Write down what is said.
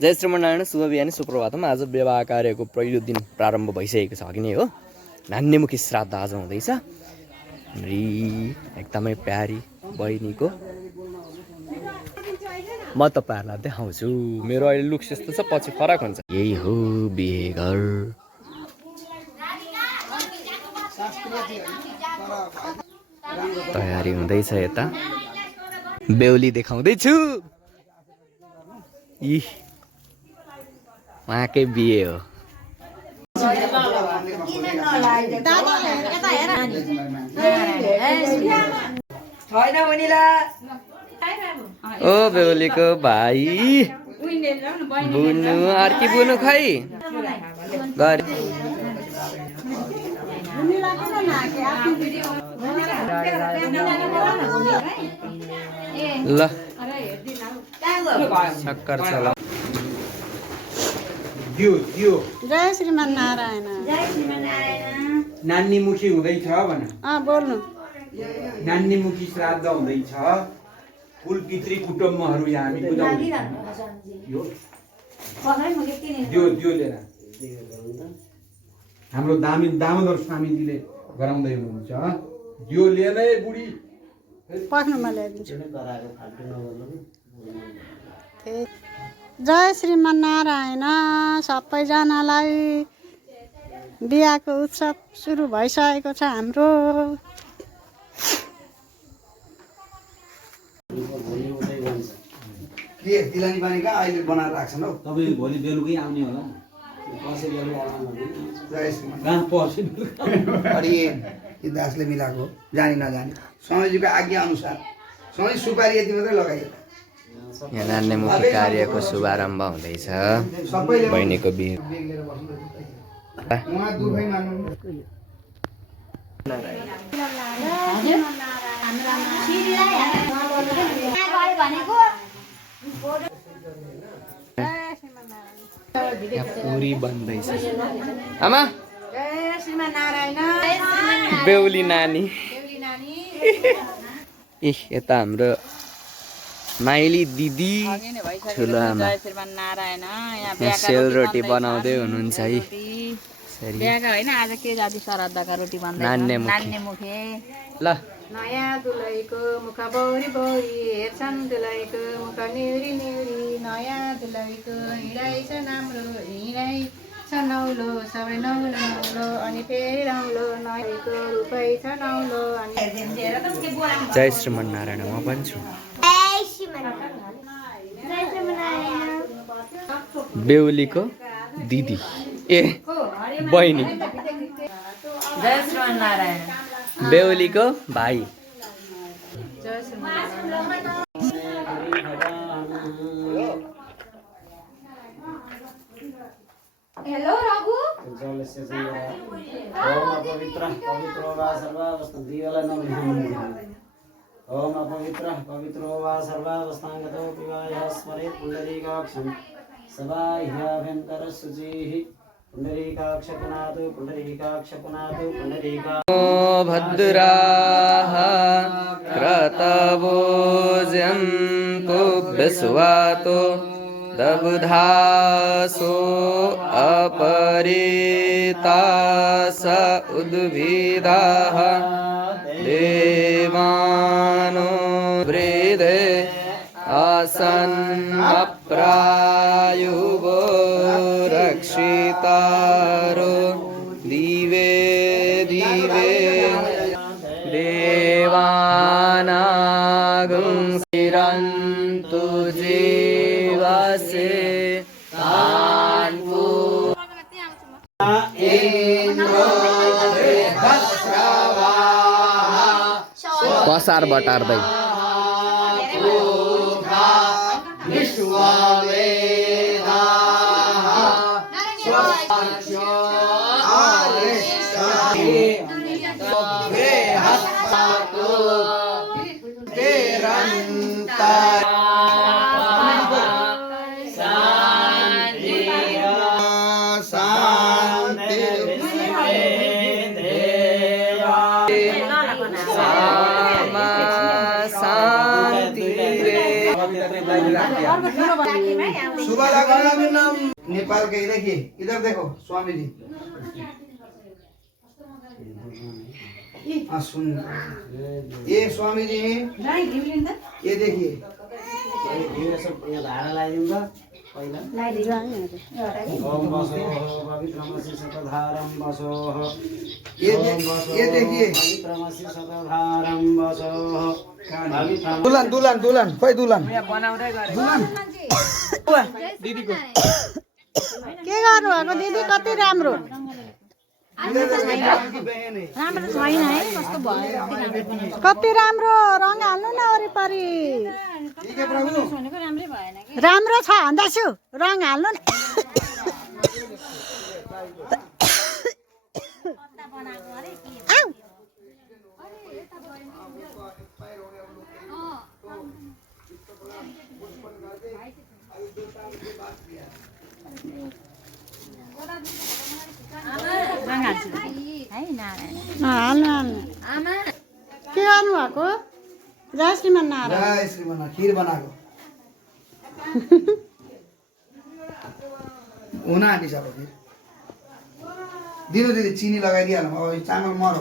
जय श्रीमन्नारायण शुभ बिहानी सुप्रभातम। आज विवाह कार्यको पहिलो दिन प्रारम्भ भइसकेको छ अघि नै हो। नान्नेमुखी श्राद्ध आज हुँदैछ। एकदमै प्यारी बहिनीको म तपाईँहरूलाई देखाउँछु। मेरो अहिले लुक्स यस्तो छ, पछि फरक हुन्छ। यही हो बिहे घर। तयारी हुँदैछ यता। बेहुली देखाउँदैछु। उहाँकै बिहे हो। ओ बेहुलीको भाइ बुनु अर्की बुनु खै ल सक्कर छ ल। जय श्रीमान नारायण। नान्नीमुखी हुँदैछ भन। बोल्नु। नान्नीमुखी श्राद्ध हुँदैछ। कुल पितृ कुटुम्बहरू यहाँ हामी बुझाउँदै लिएर हाम्रो दामोदर स्वामीजीले गराउँदै हुनुहुन्छ। त्यो लिएर बुढी पख्नुमा ल्याइदिन्छु। जय श्रीमान नारायण। सबैजनालाई बिहाको उत्सव सुरु भइसकेको छ हाम्रो। के तिलानी पानी कहाँ अहिले बनाएर राख्छन् हौ? तपाईँ भोलि बेलुकै आउने होला। अनि यो दासले मिलाएको जानी नजानी स्वामीजीको आज्ञा अनुसार स्वामी सुपारी यति मात्रै लगाइयो। यहाँ नान्नेमुखी कार्यको शुभारम्भ हुँदैछ। बहिनीको बिहे। उहाँ दुखै मान्नु। पुरी बन्दैछ। आमा बेहुली नानी। यता हाम्रो माइली दिदी ठुलो आमा सेलरोटी बनाउँदै हुनुहुन्छ है। बिहाका होइन आज के जाति श्राद्धका रोटी नान्नेमुखी ल। नयाँ दुलैको मुख बौरी बौरी हेर्छन् दुलैको मुख निउरी निउरी। नयाँ दुलैको हिँडाइ छ राम्रो हिँडाइ छ नौलो सबै नौलो नौलो अनि फेरि नौलो नयाँको रूपै छ नौलो अनि जय श्रीमन्नारायण। म भन्छु बेहुलीको दिदी बहिनी। जय श्रीमन्नारायण। बेहुलीको भाइ। हेलो रघु। ओम अपवित्र वा सर्वावस्थांगतो विवाहः स्मरेत् पुंडरीकाक्षं सबाह्याभ्यन्तर शुचिः पुंडरीकाक्षपुनातु पुंडरीका भद्राः क्रतवोऽयन्तु विश्वातो दबुधासो अपरितास उद्भिदाः देवानो वृदे आसन् अप्रायुवो रक्षितारो दिवे दिवे देवानागुंसिरन्तु जीवसे तान्वो कसार बटार्दै दुबा लागो नेपाल के देखिए इधर देखो स्वामी जी हाँ सुन ये स्वामी जी ये देखिए यो सब यो धारा लगाइदिउँ त पहिला ओम बसो पवित्रमसि शतधारं बसो ये देखिए पवित्रमसि शतधारं बसो पवित्रम दुल्हन दुल्हन दुल्हन खोइ दुल्हन के गर्नुभएको दिदी कति राम्रो कति राम्रो रङ हाल्नु न वरिपरि राम्रो छ भन्दैछु रङ हाल्नु न आऊ। हाल्नु हाल्नु के गर्नुभएको जय श्रीमान नारायण जय श्रीमान खीर बनाएको हुन आँटिसक्यो खीर दिनु दिदी चिनी लगाइदिइहालौँ अब चामल मर